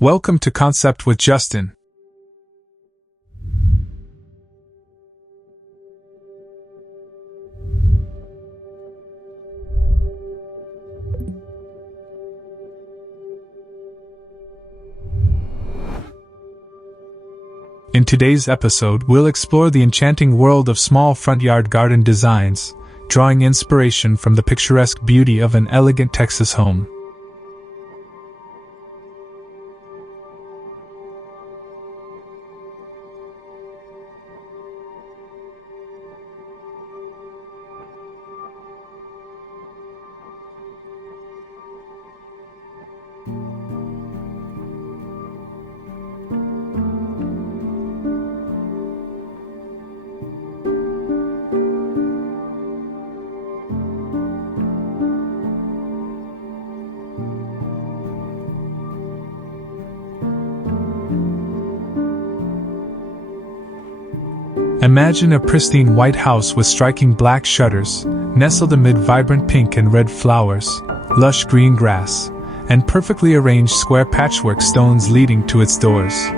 Welcome to Concept with Justin. In today's episode, we'll explore the enchanting world of small front yard garden designs, drawing inspiration from the picturesque beauty of an elegant Texas home. Imagine a pristine white house with striking black shutters, nestled amid vibrant pink and red flowers, lush green grass, and perfectly arranged square patchwork stones leading to its doors.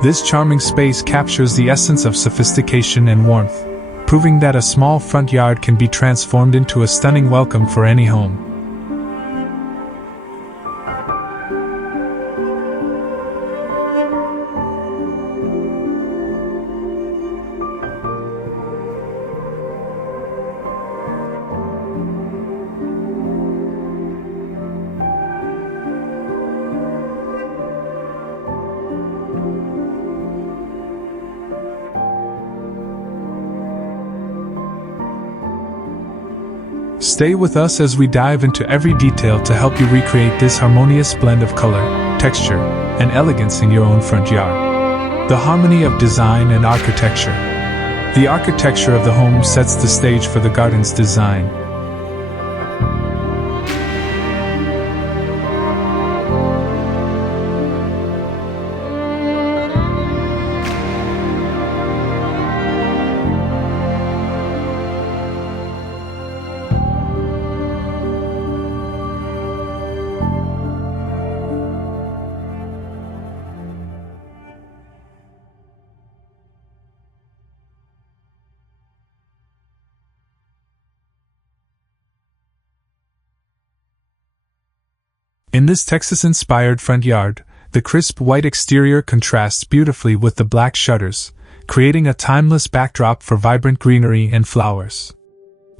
This charming space captures the essence of sophistication and warmth, proving that a small front yard can be transformed into a stunning welcome for any home. Stay with us as we dive into every detail to help you recreate this harmonious blend of color, texture, and elegance in your own front yard. The harmony of design and architecture. The architecture of the home sets the stage for the garden's design. In this Texas-inspired front yard, the crisp white exterior contrasts beautifully with the black shutters, creating a timeless backdrop for vibrant greenery and flowers.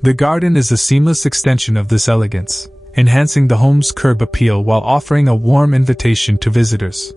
The garden is a seamless extension of this elegance, enhancing the home's curb appeal while offering a warm invitation to visitors.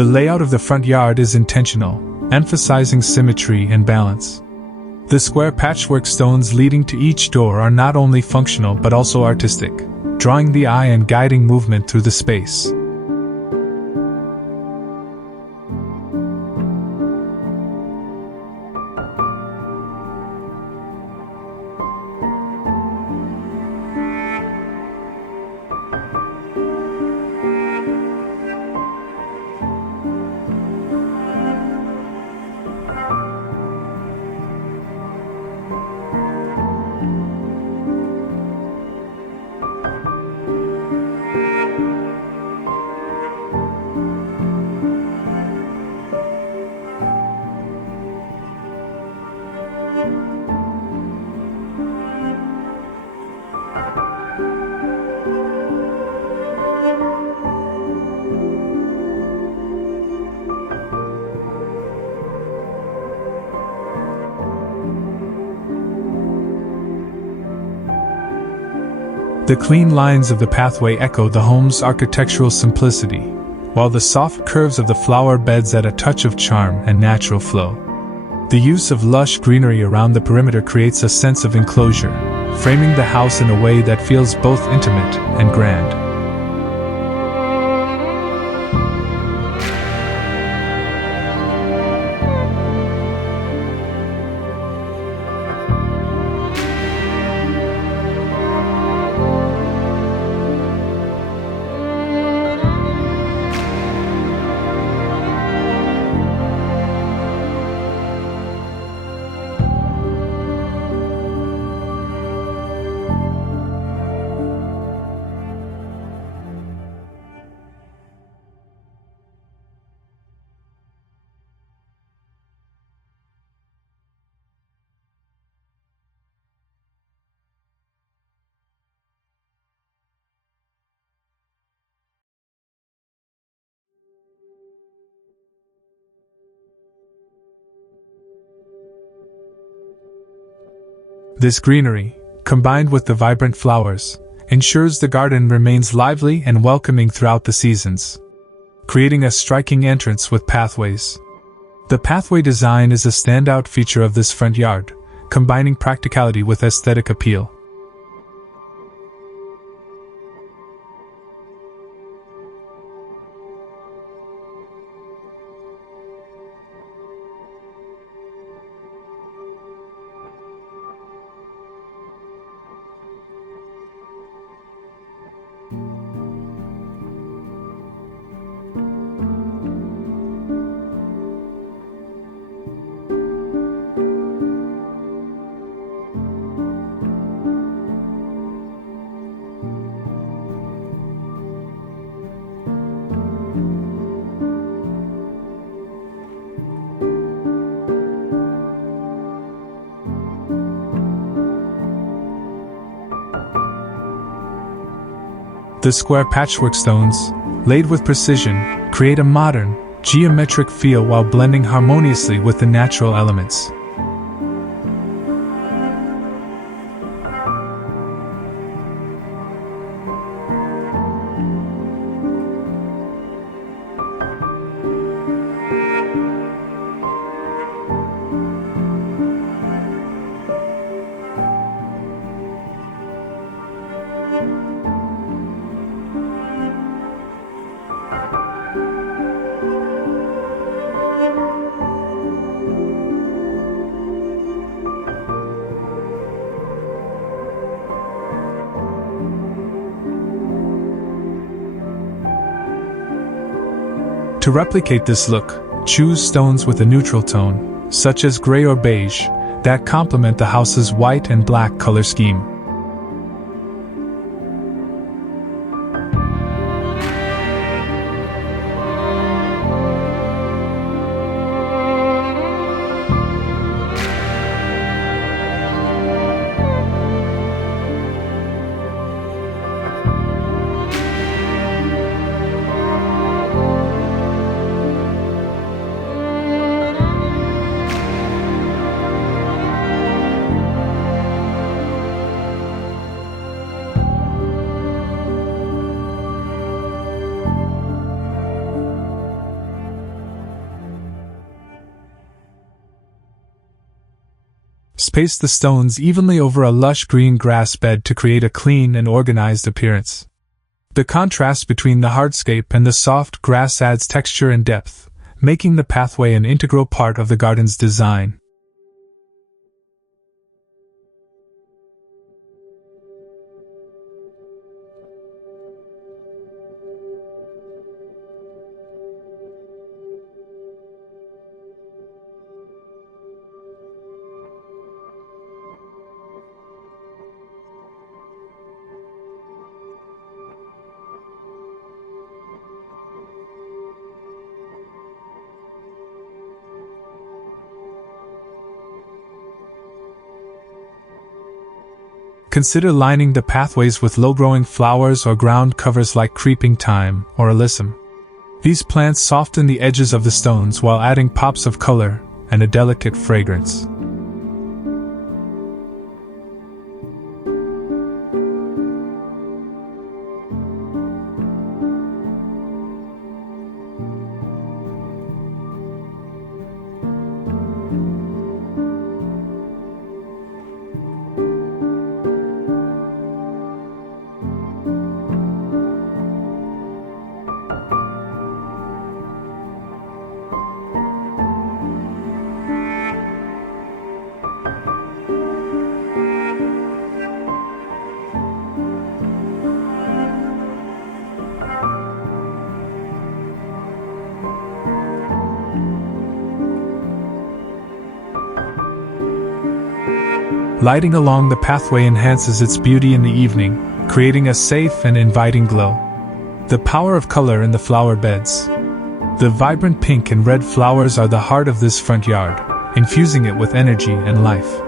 The layout of the front yard is intentional, emphasizing symmetry and balance. The square patchwork stones leading to each door are not only functional but also artistic, drawing the eye and guiding movement through the space. The clean lines of the pathway echo the home's architectural simplicity, while the soft curves of the flower beds add a touch of charm and natural flow. The use of lush greenery around the perimeter creates a sense of enclosure, framing the house in a way that feels both intimate and grand. This greenery, combined with the vibrant flowers, ensures the garden remains lively and welcoming throughout the seasons, creating a striking entrance with pathways. The pathway design is a standout feature of this front yard, combining practicality with aesthetic appeal. The square patchwork stones, laid with precision, create a modern, geometric feel while blending harmoniously with the natural elements. To replicate this look, choose stones with a neutral tone, such as gray or beige, that complement the house's white and black color scheme. Space the stones evenly over a lush green grass bed to create a clean and organized appearance. The contrast between the hardscape and the soft grass adds texture and depth, making the pathway an integral part of the garden's design. Consider lining the pathways with low-growing flowers or ground covers like creeping thyme or alyssum. These plants soften the edges of the stones while adding pops of color and a delicate fragrance. Lighting along the pathway enhances its beauty in the evening, creating a safe and inviting glow. The power of color in the flower beds. The vibrant pink and red flowers are the heart of this front yard, infusing it with energy and life.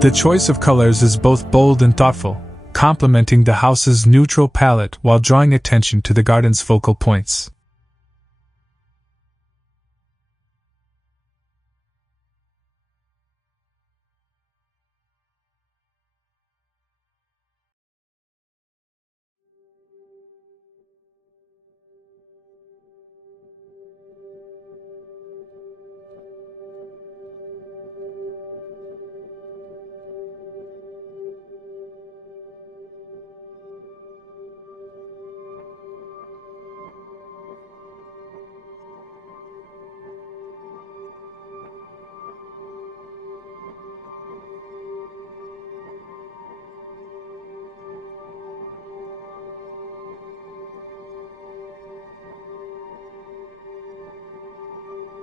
The choice of colors is both bold and thoughtful, complementing the house's neutral palette while drawing attention to the garden's focal points.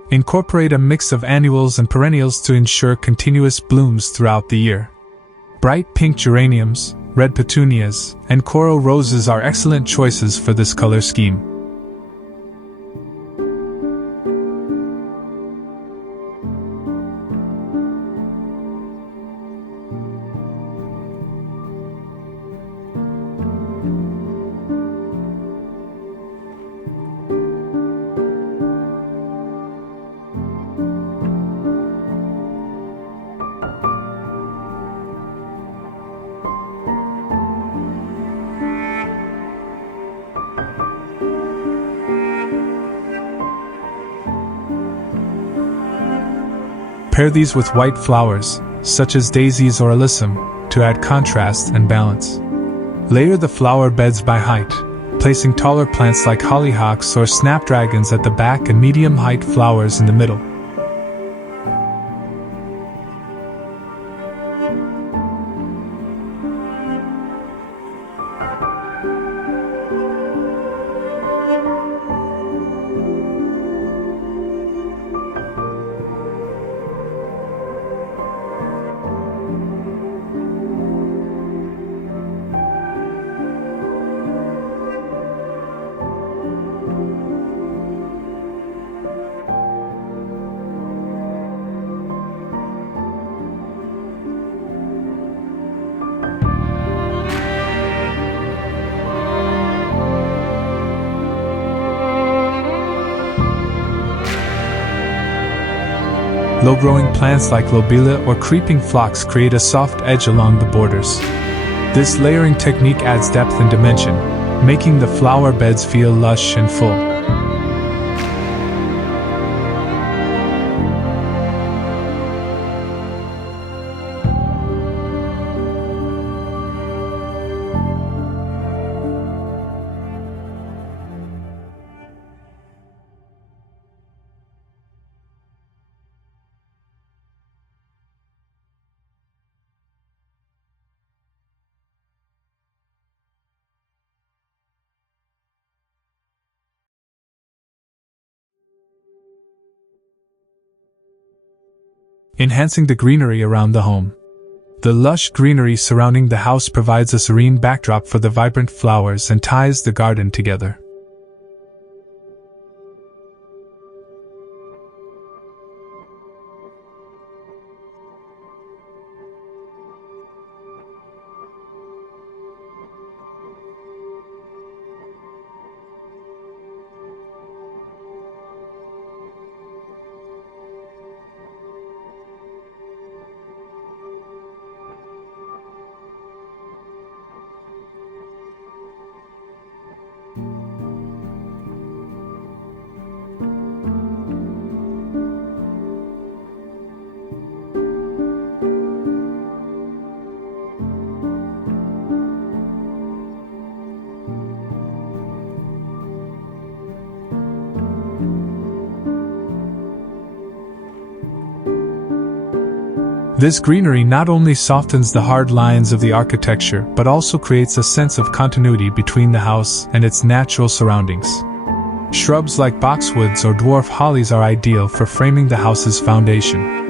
Incorporate a mix of annuals and perennials to ensure continuous blooms throughout the year. Bright pink geraniums, red petunias, and coral roses are excellent choices for this color scheme. Pair these with white flowers, such as daisies or alyssum, to add contrast and balance. Layer the flower beds by height, placing taller plants like hollyhocks or snapdragons at the back and medium-height flowers in the middle. Low-growing plants like lobila or creeping phlox create a soft edge along the borders. This layering technique adds depth and dimension, making the flower beds feel lush and full. enhancing the greenery around the home. The lush greenery surrounding the house provides a serene backdrop for the vibrant flowers and ties the garden together. This greenery not only softens the hard lines of the architecture but also creates a sense of continuity between the house and its natural surroundings. Shrubs like boxwoods or dwarf hollies are ideal for framing the house's foundation.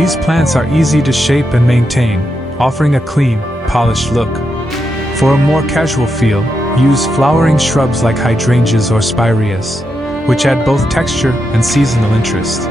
These plants are easy to shape and maintain, offering a clean, polished look. For a more casual feel, use flowering shrubs like hydrangeas or spireas, which add both texture and seasonal interest.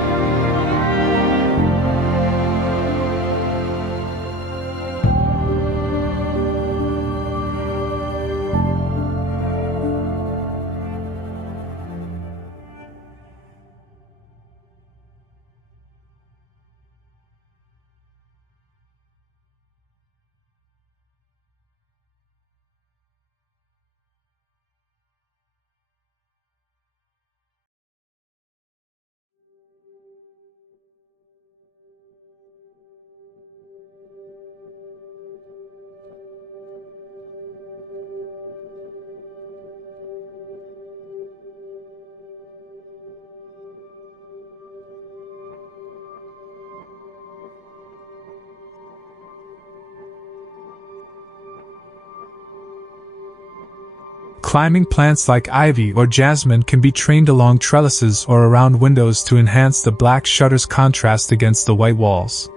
Climbing plants like ivy or jasmine can be trained along trellises or around windows to enhance the black shutters' contrast against the white walls.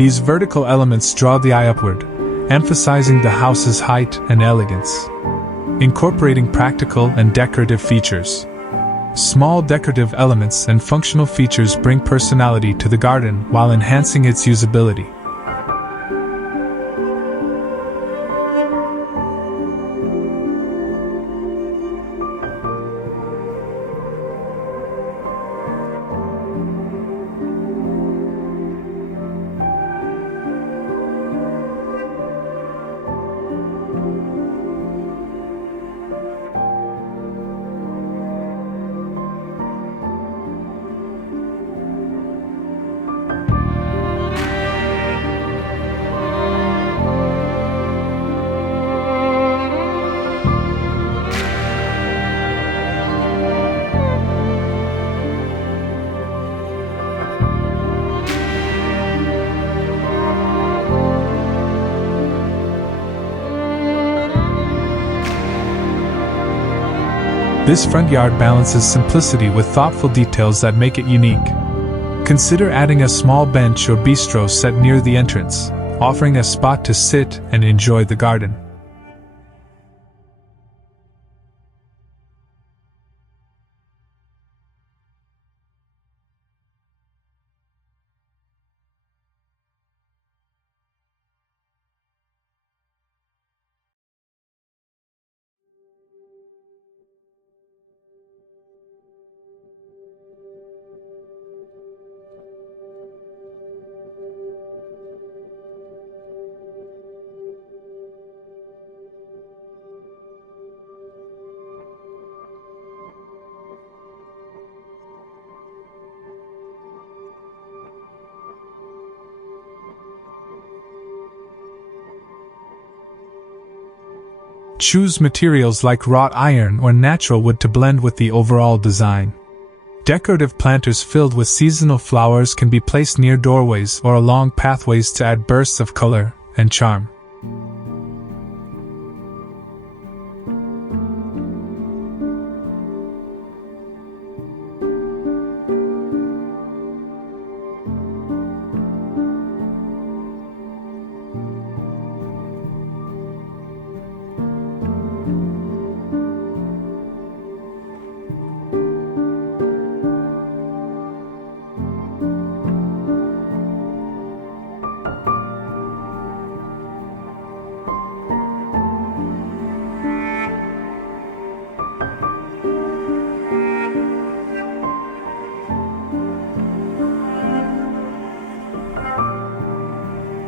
These vertical elements draw the eye upward, emphasizing the house's height and elegance. Incorporating practical and decorative features. Small decorative elements and functional features bring personality to the garden while enhancing its usability. This front yard balances simplicity with thoughtful details that make it unique. Consider adding a small bench or bistro set near the entrance, offering a spot to sit and enjoy the garden. Choose materials like wrought iron or natural wood to blend with the overall design. Decorative planters filled with seasonal flowers can be placed near doorways or along pathways to add bursts of color and charm.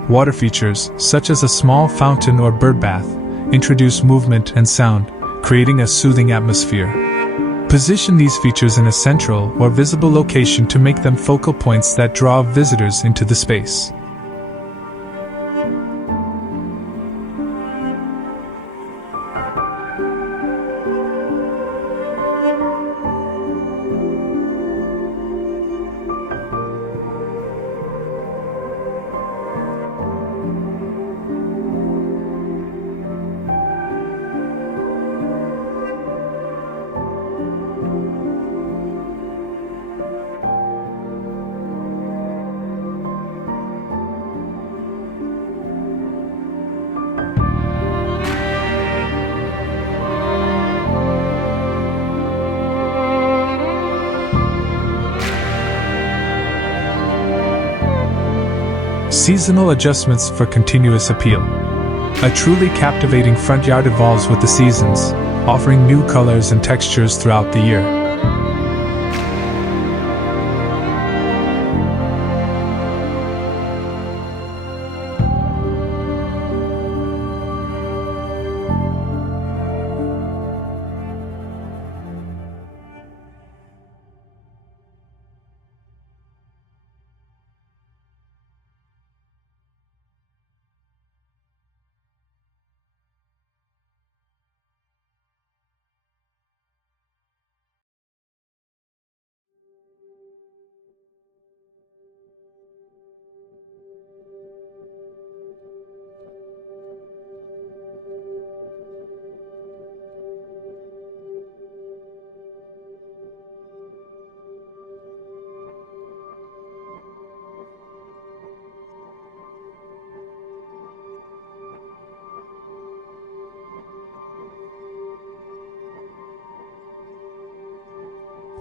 Water features, such as a small fountain or bird bath, introduce movement and sound, creating a soothing atmosphere. Position these features in a central or visible location to make them focal points that draw visitors into the space. Seasonal adjustments for continuous appeal. A truly captivating front yard evolves with the seasons, offering new colors and textures throughout the year.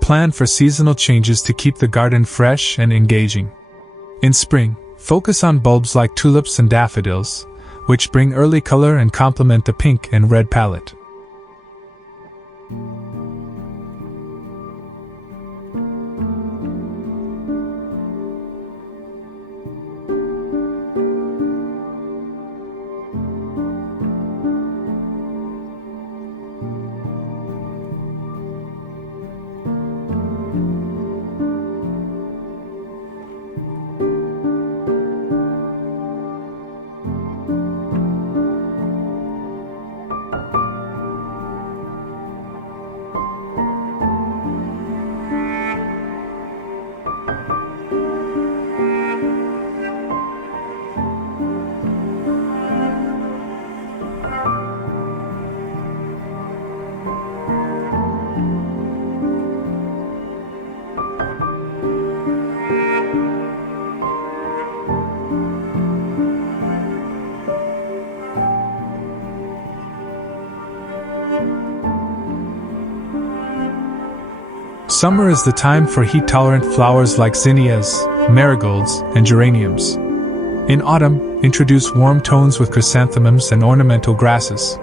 Plan for seasonal changes to keep the garden fresh and engaging. In spring, focus on bulbs like tulips and daffodils, which bring early color and complement the pink and red palette. Summer is the time for heat-tolerant flowers like zinnias, marigolds, and geraniums. In autumn, introduce warm tones with chrysanthemums and ornamental grasses.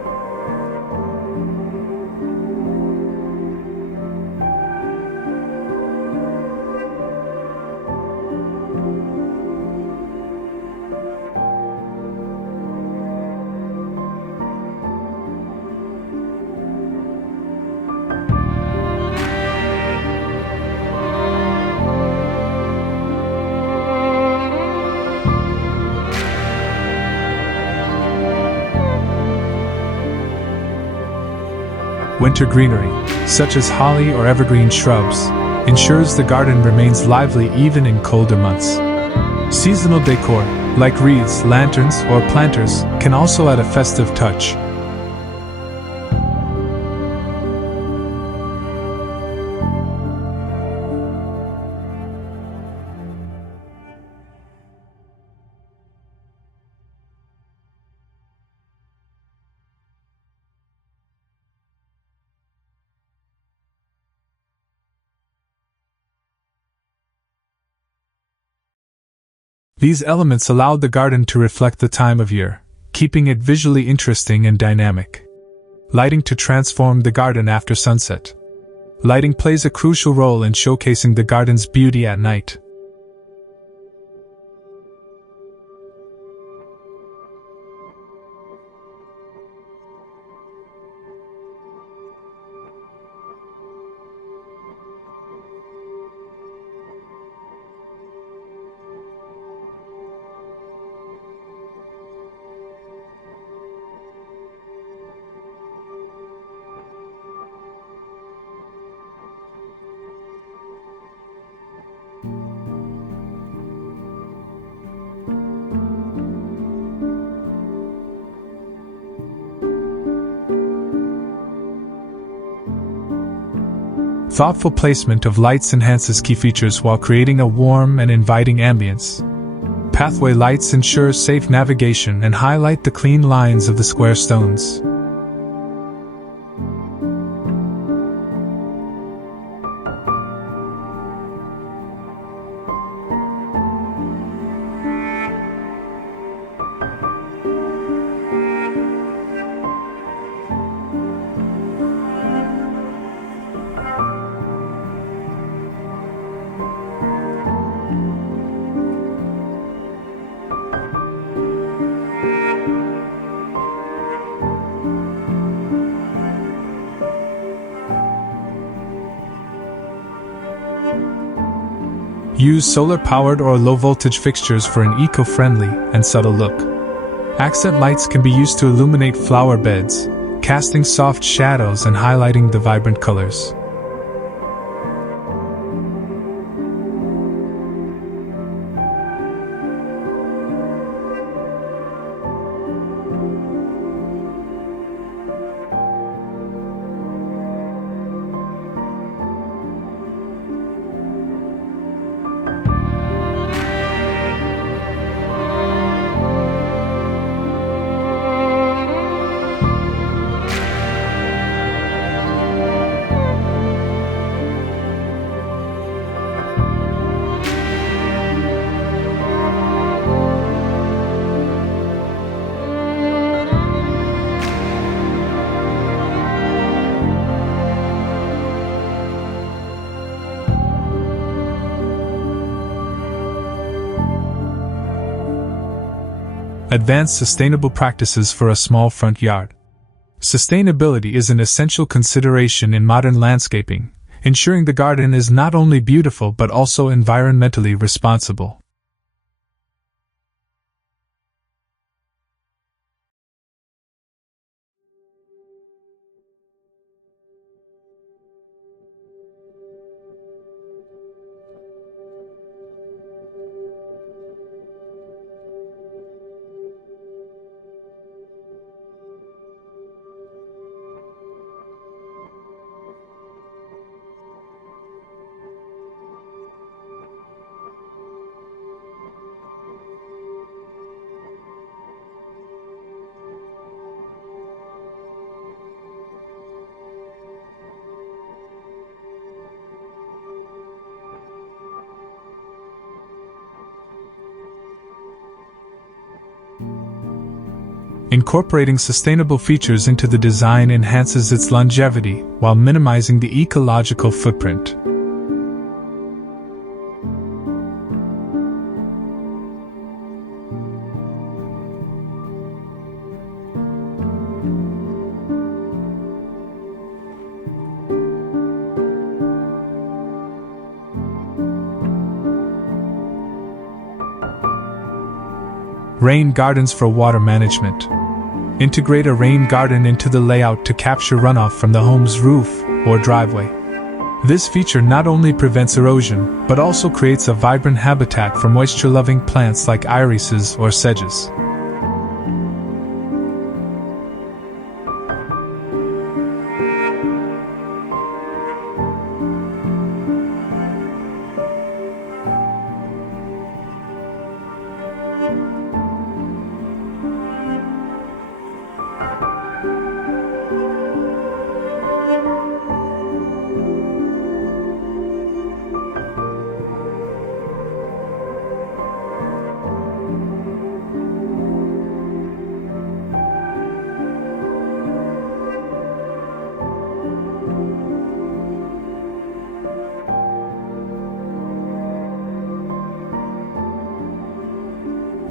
Winter greenery, such as holly or evergreen shrubs, ensures the garden remains lively even in colder months. Seasonal decor, like wreaths, lanterns, or planters, can also add a festive touch. These elements allow the garden to reflect the time of year, keeping it visually interesting and dynamic. Lighting to transform the garden after sunset. Lighting plays a crucial role in showcasing the garden's beauty at night. Thoughtful placement of lights enhances key features while creating a warm and inviting ambience. Pathway lights ensure safe navigation and highlight the clean lines of the square stones. Use solar-powered or low-voltage fixtures for an eco-friendly and subtle look. Accent lights can be used to illuminate flower beds, casting soft shadows and highlighting the vibrant colors. Advanced sustainable practices for a small front yard. Sustainability is an essential consideration in modern landscaping, ensuring the garden is not only beautiful but also environmentally responsible. Incorporating sustainable features into the design enhances its longevity while minimizing the ecological footprint. Rain gardens for water management. Integrate a rain garden into the layout to capture runoff from the home's roof or driveway. This feature not only prevents erosion, but also creates a vibrant habitat for moisture-loving plants like irises or sedges.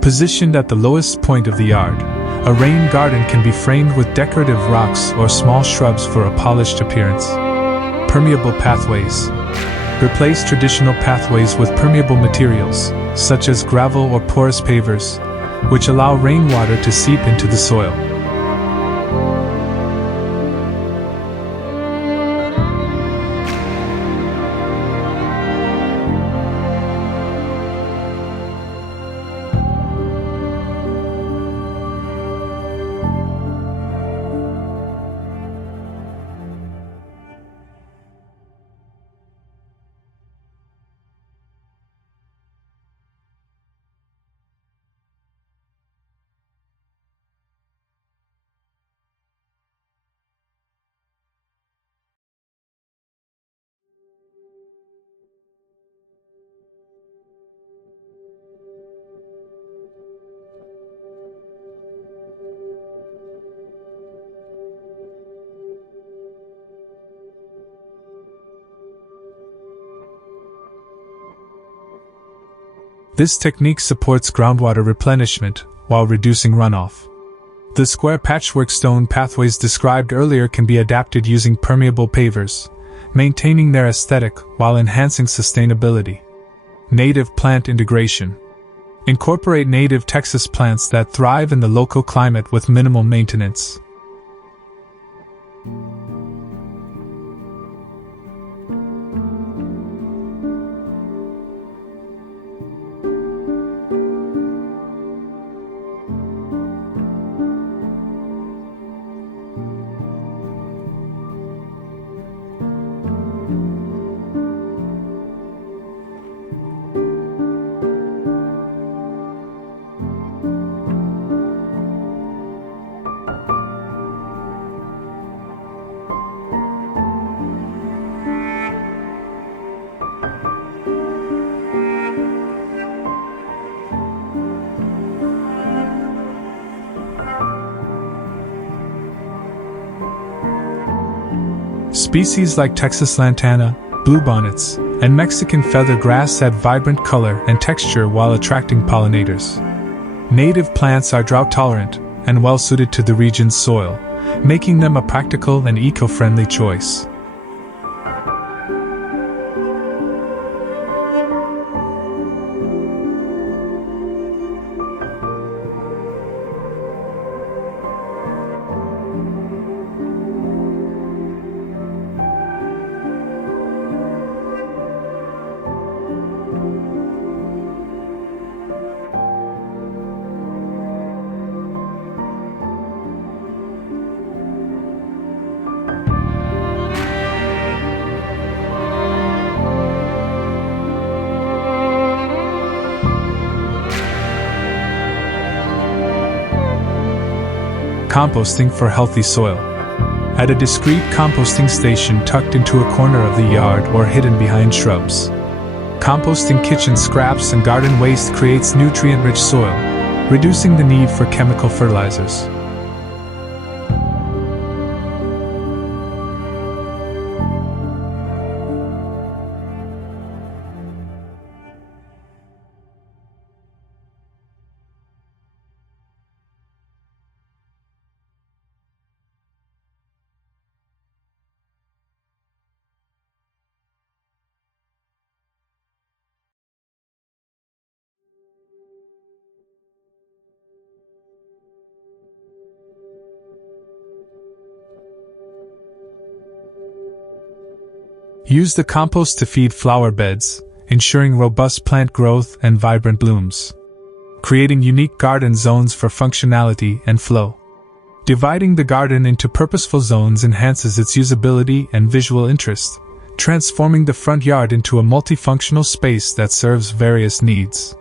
Positioned at the lowest point of the yard, a rain garden can be framed with decorative rocks or small shrubs for a polished appearance. Permeable pathways. Replace traditional pathways with permeable materials, such as gravel or porous pavers, which allow rainwater to seep into the soil. This technique supports groundwater replenishment while reducing runoff. The square patchwork stone pathways described earlier can be adapted using permeable pavers, maintaining their aesthetic while enhancing sustainability. Native plant integration. Incorporate native Texas plants that thrive in the local climate with minimal maintenance. Species like Texas lantana, bluebonnets, and Mexican feather grass add vibrant color and texture while attracting pollinators. Native plants are drought-tolerant and well-suited to the region's soil, making them a practical and eco-friendly choice. Composting for healthy soil. At a discreet composting station tucked into a corner of the yard or hidden behind shrubs. Composting kitchen scraps and garden waste creates nutrient-rich soil, reducing the need for chemical fertilizers. Use the compost to feed flower beds, ensuring robust plant growth and vibrant blooms. Creating unique garden zones for functionality and flow. Dividing the garden into purposeful zones enhances its usability and visual interest, transforming the front yard into a multifunctional space that serves various needs.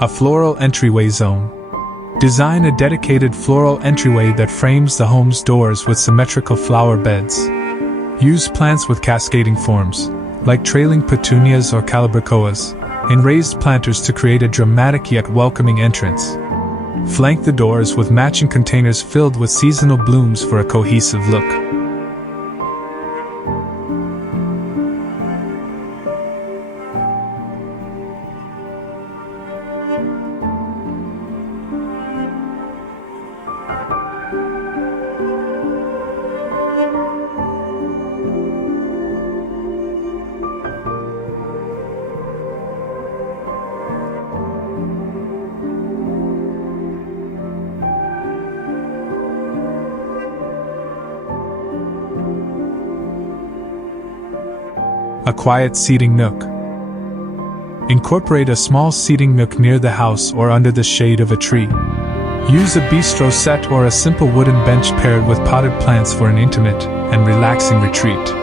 A floral entryway zone. Design a dedicated floral entryway that frames the home's doors with symmetrical flower beds. Use plants with cascading forms, like trailing petunias or calibrachoas, in raised planters to create a dramatic yet welcoming entrance. Flank the doors with matching containers filled with seasonal blooms for a cohesive look. A quiet seating nook. Incorporate a small seating nook near the house or under the shade of a tree. Use a bistro set or a simple wooden bench paired with potted plants for an intimate and relaxing retreat.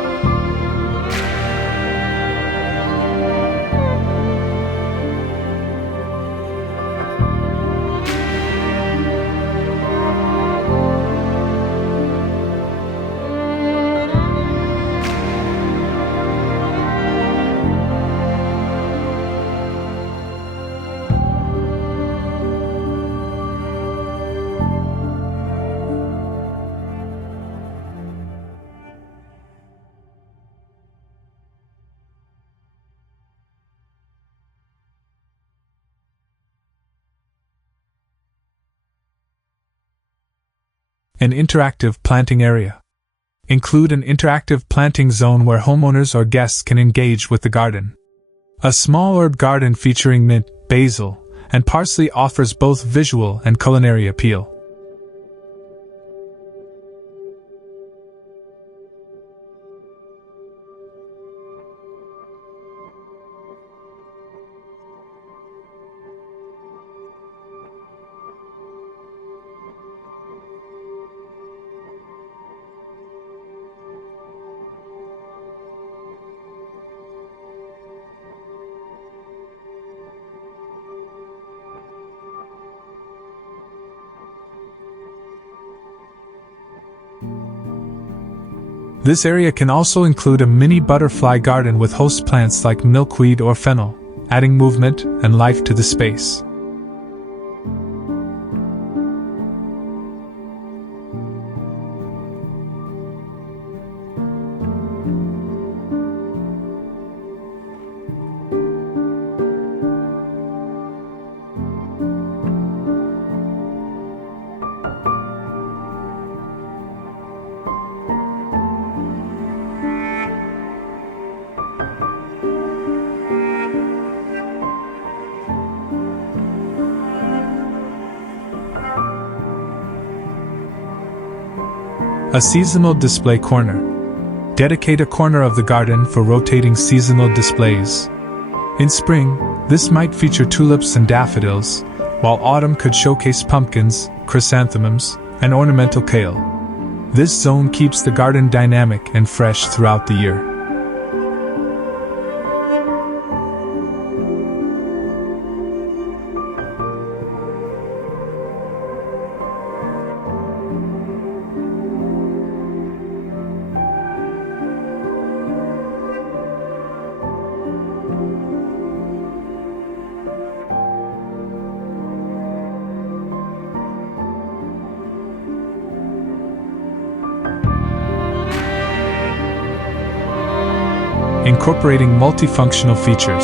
An interactive planting area. Include an interactive planting zone where homeowners or guests can engage with the garden. A small herb garden featuring mint, basil, and parsley offers both visual and culinary appeal. This area can also include a mini butterfly garden with host plants like milkweed or fennel, adding movement and life to the space. A seasonal display corner. Dedicate a corner of the garden for rotating seasonal displays. In spring, this might feature tulips and daffodils, while autumn could showcase pumpkins, chrysanthemums, and ornamental kale. This zone keeps the garden dynamic and fresh throughout the year. incorporating multifunctional features.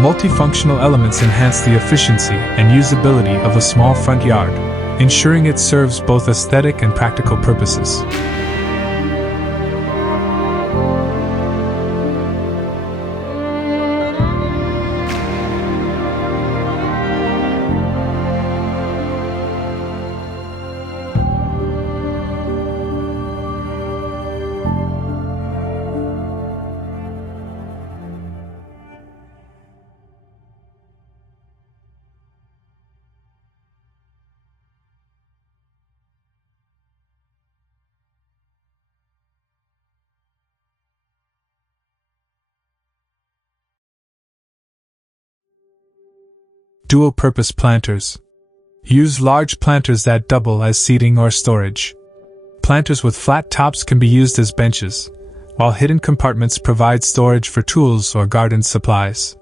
Multifunctional elements enhance the efficiency and usability of a small front yard, ensuring it serves both aesthetic and practical purposes. Dual-purpose planters. Use large planters that double as seating or storage. Planters with flat tops can be used as benches, while hidden compartments provide storage for tools or garden supplies.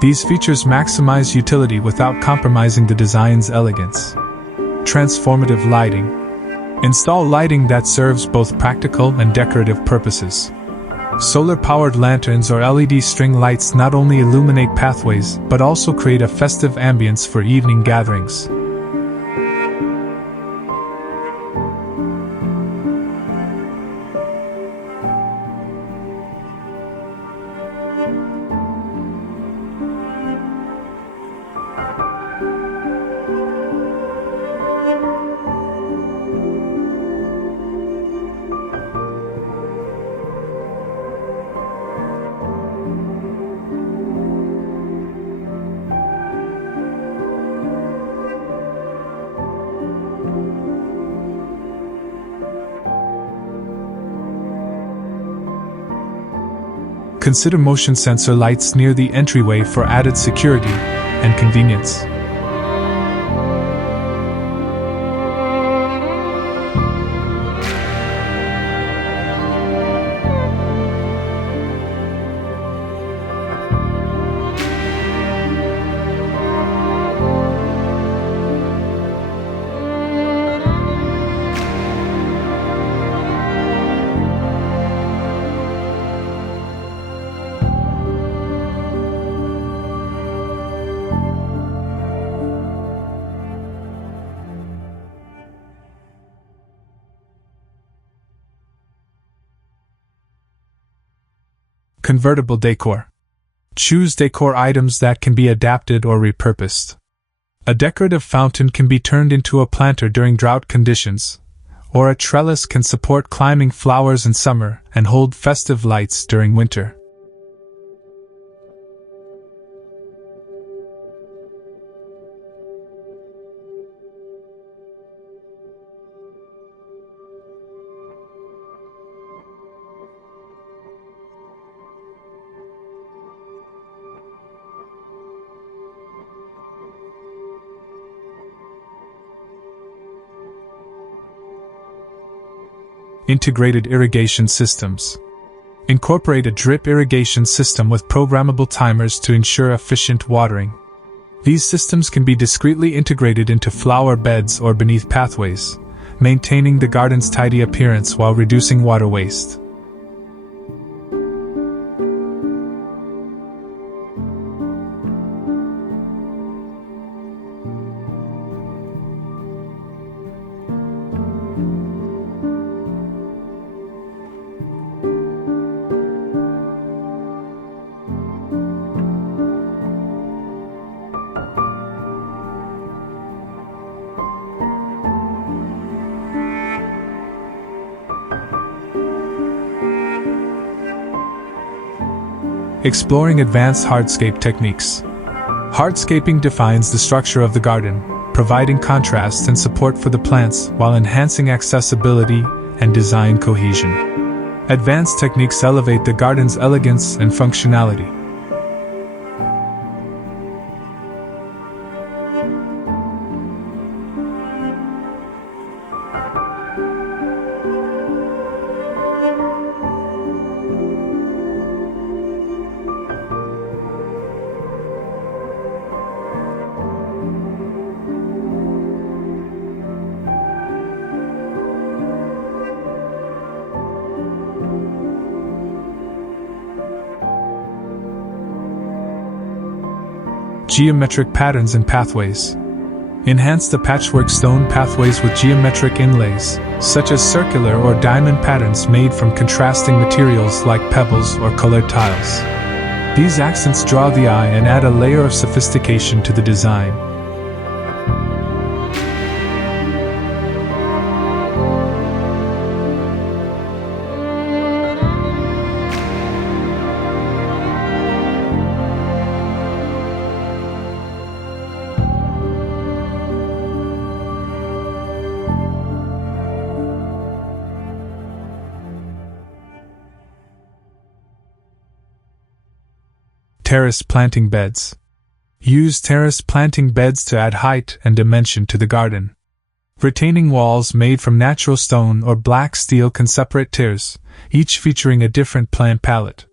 These features maximize utility without compromising the design's elegance. Transformative lighting. Install lighting that serves both practical and decorative purposes. Solar-powered lanterns or LED string lights not only illuminate pathways but also create a festive ambience for evening gatherings. Consider motion sensor lights near the entryway for added security and convenience. Convertible decor. Choose decor items that can be adapted or repurposed. A decorative fountain can be turned into a planter during drought conditions, or a trellis can support climbing flowers in summer and hold festive lights during winter. Integrated irrigation systems. Incorporate a drip irrigation system with programmable timers to ensure efficient watering. These systems can be discreetly integrated into flower beds or beneath pathways, maintaining the garden's tidy appearance while reducing water waste. exploring advanced hardscape techniques. Hardscaping defines the structure of the garden, providing contrast and support for the plants while enhancing accessibility and design cohesion. Advanced techniques elevate the garden's elegance and functionality. Geometric patterns and pathways. Enhance the patchwork stone pathways with geometric inlays, such as circular or diamond patterns made from contrasting materials like pebbles or colored tiles. These accents draw the eye and add a layer of sophistication to the design. Terrace planting beds. Use terrace planting beds to add height and dimension to the garden. Retaining walls made from natural stone or black steel can separate tiers, each featuring a different plant palette.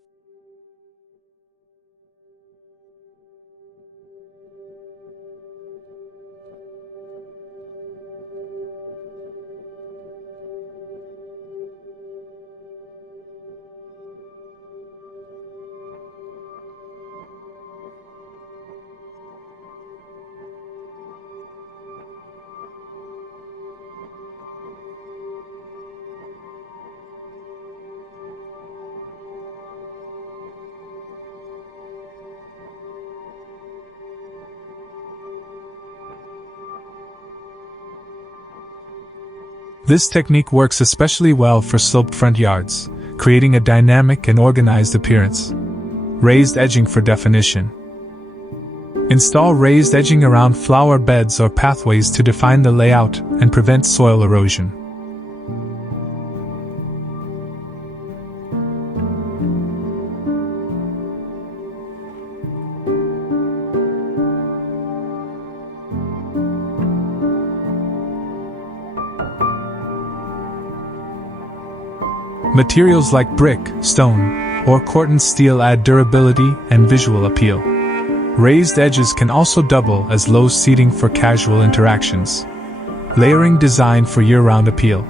This technique works especially well for sloped front yards, creating a dynamic and organized appearance. Raised edging for definition. Install raised edging around flower beds or pathways to define the layout and prevent soil erosion. Materials like brick, stone, or corten steel add durability and visual appeal. Raised edges can also double as low seating for casual interactions. Layering designed for year-round appeal.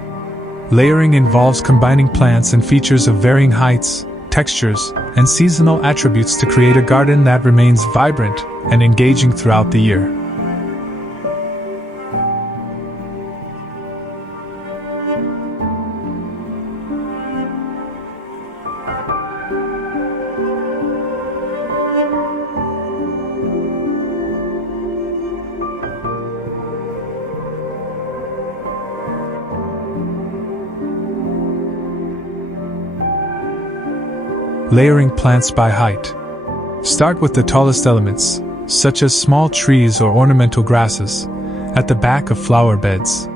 Layering involves combining plants and features of varying heights, textures, and seasonal attributes to create a garden that remains vibrant and engaging throughout the year. Layering plants by height. Start with the tallest elements, such as small trees or ornamental grasses, at the back of flower beds.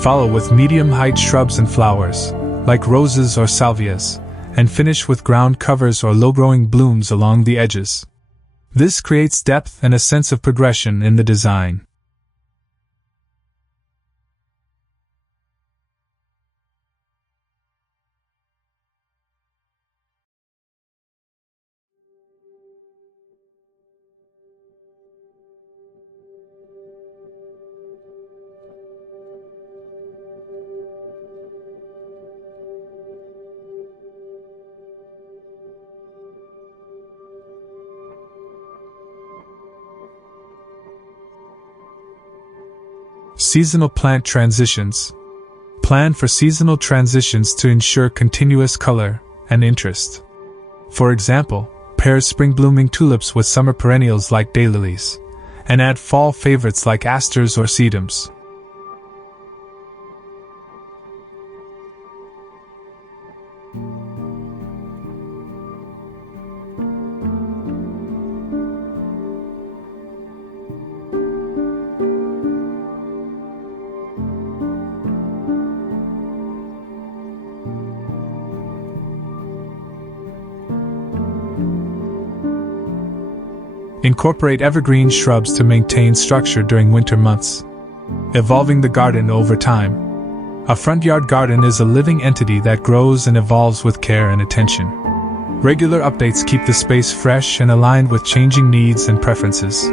Follow with medium-height shrubs and flowers, like roses or salvias, and finish with ground covers or low-growing blooms along the edges. This creates depth and a sense of progression in the design. Seasonal plant transitions. Plan for seasonal transitions to ensure continuous color and interest. For example, pair spring blooming tulips with summer perennials like daylilies, and add fall favorites like asters or sedums. Incorporate evergreen shrubs to maintain structure during winter months. Evolving the garden over time. A front yard garden is a living entity that grows and evolves with care and attention. Regular updates keep the space fresh and aligned with changing needs and preferences.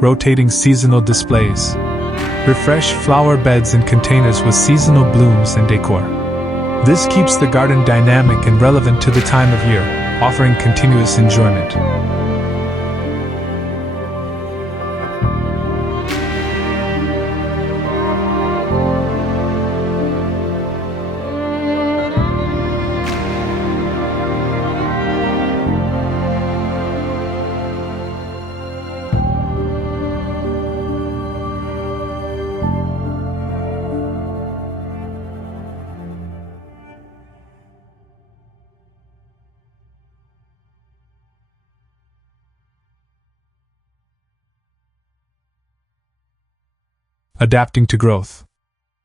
Rotating seasonal displays. Refresh flower beds and containers with seasonal blooms and decor. This keeps the garden dynamic and relevant to the time of year, offering continuous enjoyment. Adapting to growth.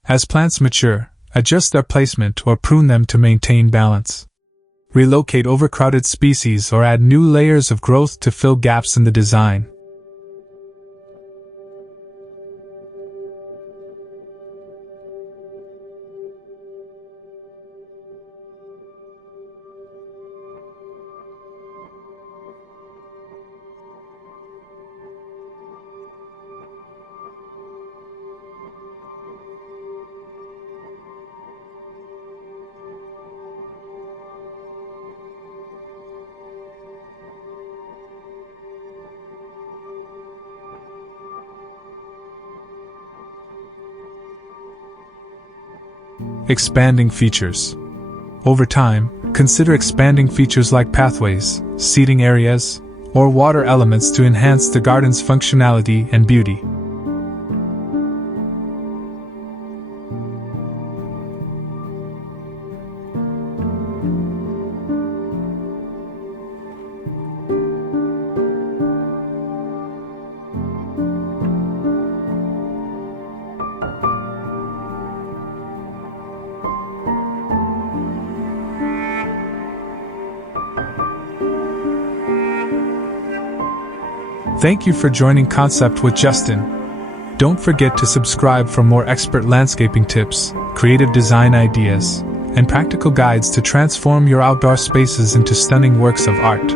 As plants mature, adjust their placement or prune them to maintain balance. Relocate overcrowded species or add new layers of growth to fill gaps in the design. Expanding features. Over time, consider expanding features like pathways, seating areas, or water elements to enhance the garden's functionality and beauty. Thank you for joining Concept with Justin. Don't forget to subscribe for more expert landscaping tips, creative design ideas, and practical guides to transform your outdoor spaces into stunning works of art.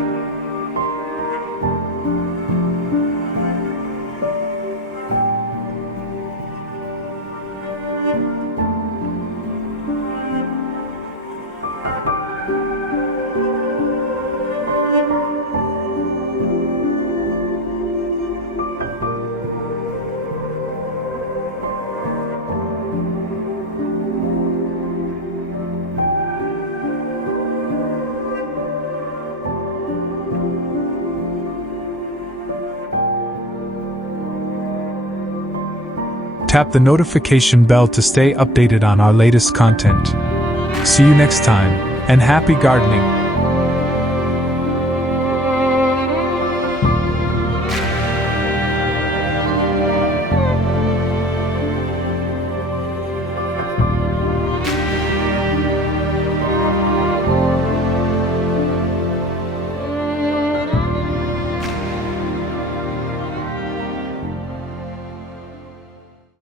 Tap the notification bell to stay updated on our latest content. See you next time, and happy gardening!